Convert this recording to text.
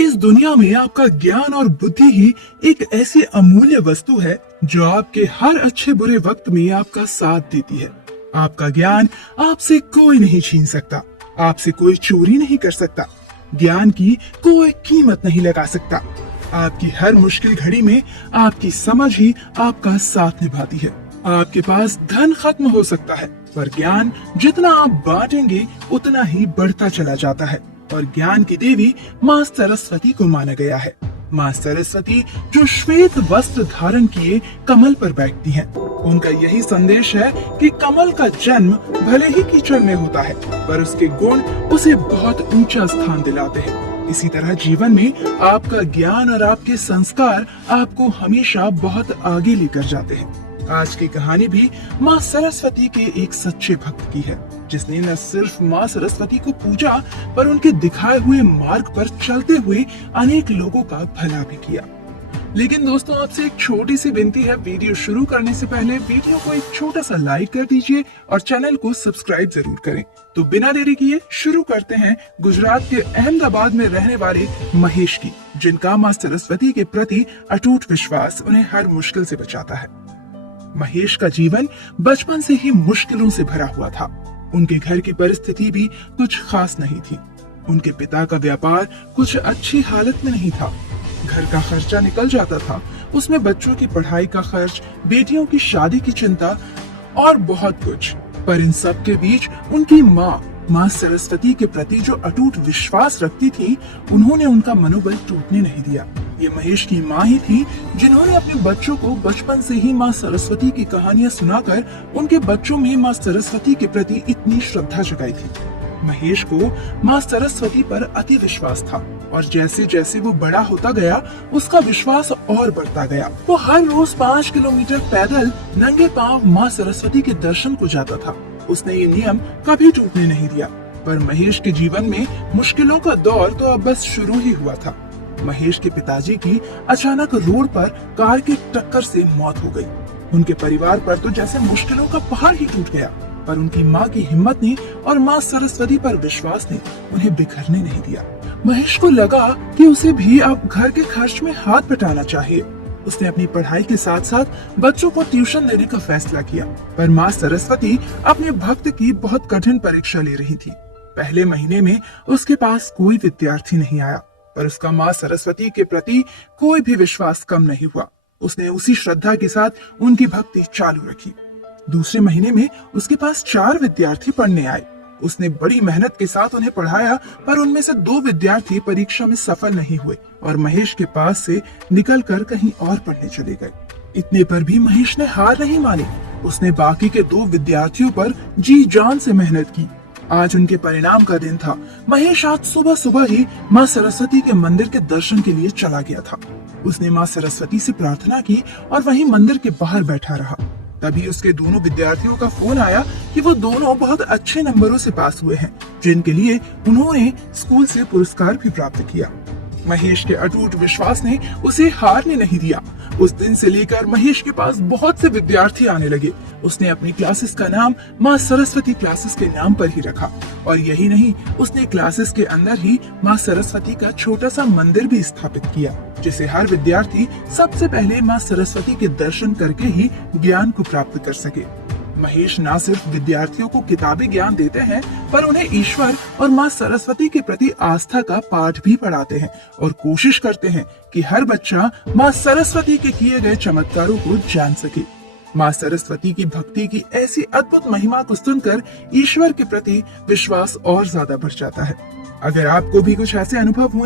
इस दुनिया में आपका ज्ञान और बुद्धि ही एक ऐसी अमूल्य वस्तु है जो आपके हर अच्छे बुरे वक्त में आपका साथ देती है। आपका ज्ञान आपसे कोई नहीं छीन सकता, आपसे कोई चोरी नहीं कर सकता, ज्ञान की कोई कीमत नहीं लगा सकता। आपकी हर मुश्किल घड़ी में आपकी समझ ही आपका साथ निभाती है। आपके पास धन खत्म हो सकता है, पर ज्ञान जितना आप बांटेंगे उतना ही बढ़ता चला जाता है। और ज्ञान की देवी माँ सरस्वती को माना गया है। माँ सरस्वती जो श्वेत वस्त्र धारण किए कमल पर बैठती हैं। उनका यही संदेश है कि कमल का जन्म भले ही कीचड़ में होता है, पर उसके गुण उसे बहुत ऊंचा स्थान दिलाते हैं। इसी तरह जीवन में आपका ज्ञान और आपके संस्कार आपको हमेशा बहुत आगे लेकर जाते हैं। आज की कहानी भी माँ सरस्वती के एक सच्चे भक्त की है, जिसने न सिर्फ माँ सरस्वती को पूजा, पर उनके दिखाए हुए मार्ग पर चलते हुए अनेक लोगों का भला भी किया। लेकिन दोस्तों, आपसे एक छोटी सी विनती है, वीडियो शुरू करने से पहले वीडियो को एक छोटा सा लाइक कर दीजिए और चैनल को सब्सक्राइब जरूर करें। तो बिना देरी किए शुरू करते हैं गुजरात के अहमदाबाद में रहने वाले महेश की, जिनका माँ सरस्वती के प्रति अटूट विश्वास उन्हें हर मुश्किल से बचाता है। महेश का जीवन बचपन से ही मुश्किलों से भरा हुआ था। उनके घर की परिस्थिति भी कुछ खास नहीं थी। उनके पिता का व्यापार कुछ अच्छी हालत में नहीं था। घर का खर्चा निकल जाता था, उसमें बच्चों की पढ़ाई का खर्च, बेटियों की शादी की चिंता और बहुत कुछ। पर इन सब के बीच उनकी माँ सरस्वती के प्रति जो अटूट विश्वास रखती थी, उन्होंने उनका मनोबल टूटने नहीं दिया। ये महेश की माँ ही थी जिन्होंने अपने बच्चों को बचपन से ही माँ सरस्वती की कहानियां सुनाकर उनके बच्चों में माँ सरस्वती के प्रति इतनी श्रद्धा जगाई थी। महेश को माँ सरस्वती पर अति विश्वास था और जैसे जैसे वो बड़ा होता गया, उसका विश्वास और बढ़ता गया। वो हर रोज 5 किलोमीटर पैदल नंगे पांव माँ सरस्वती के दर्शन को जाता था। उसने ये नियम कभी टूटने नहीं दिया। पर महेश के जीवन में मुश्किलों का दौर तो अब बस शुरू ही हुआ था। महेश के पिताजी की अचानक रोड पर कार की टक्कर से मौत हो गई। उनके परिवार पर तो जैसे मुश्किलों का पहाड़ ही टूट गया, पर उनकी माँ की हिम्मत ने और माँ सरस्वती पर विश्वास ने उन्हें बिखरने नहीं दिया। महेश को लगा कि उसे भी अब घर के खर्च में हाथ बटाना चाहिए। उसने अपनी पढ़ाई के साथ साथ बच्चों को ट्यूशन देने का फैसला किया। पर माँ सरस्वती अपने भक्त की बहुत कठिन परीक्षा ले रही थी। पहले महीने में उसके पास कोई विद्यार्थी नहीं आया, पर उसका माँ सरस्वती के प्रति कोई भी विश्वास कम नहीं हुआ। उसने उसी श्रद्धा के साथ उनकी भक्ति चालू रखी। दूसरे महीने में उसके पास 4 विद्यार्थी पढ़ने आए। उसने बड़ी मेहनत के साथ उन्हें पढ़ाया, पर उनमें से 2 विद्यार्थी परीक्षा में सफल नहीं हुए और महेश के पास से निकलकर कहीं और पढ़ने चले गए। इतने पर भी महेश ने हार नहीं मानी। उसने बाकी के 2 विद्यार्थियों पर जी जान से मेहनत की। आज उनके परिणाम का दिन था। महेश आज सुबह सुबह ही माँ सरस्वती के मंदिर के दर्शन के लिए चला गया था। उसने माँ सरस्वती से प्रार्थना की और वहीं मंदिर के बाहर बैठा रहा। तभी उसके दोनों विद्यार्थियों का फोन आया कि वो दोनों बहुत अच्छे नंबरों से पास हुए हैं, जिनके लिए उन्होंने स्कूल से पुरस्कार भी प्राप्त किया। महेश के अटूट विश्वास ने उसे हारने नहीं दिया। उस दिन से लेकर महेश के पास बहुत से विद्यार्थी आने लगे। उसने अपनी क्लासेस का नाम माँ सरस्वती क्लासेस के नाम पर ही रखा। और यही नहीं, उसने क्लासेस के अंदर ही माँ सरस्वती का छोटा सा मंदिर भी स्थापित किया, जिसे हर विद्यार्थी सबसे पहले माँ सरस्वती के दर्शन करके ही ज्ञान को प्राप्त कर सके। महेश न सिर्फ विद्यार्थियों को किताबी ज्ञान देते हैं, पर उन्हें ईश्वर और माँ सरस्वती के प्रति आस्था का पाठ भी पढ़ाते हैं और कोशिश करते हैं कि हर बच्चा माँ सरस्वती के किए गए चमत्कारों को जान सके। माँ सरस्वती की भक्ति की ऐसी अद्भुत महिमा को सुनकर ईश्वर के प्रति विश्वास और ज्यादा बढ़ जाता है। अगर आपको भी कुछ ऐसे अनुभव हुए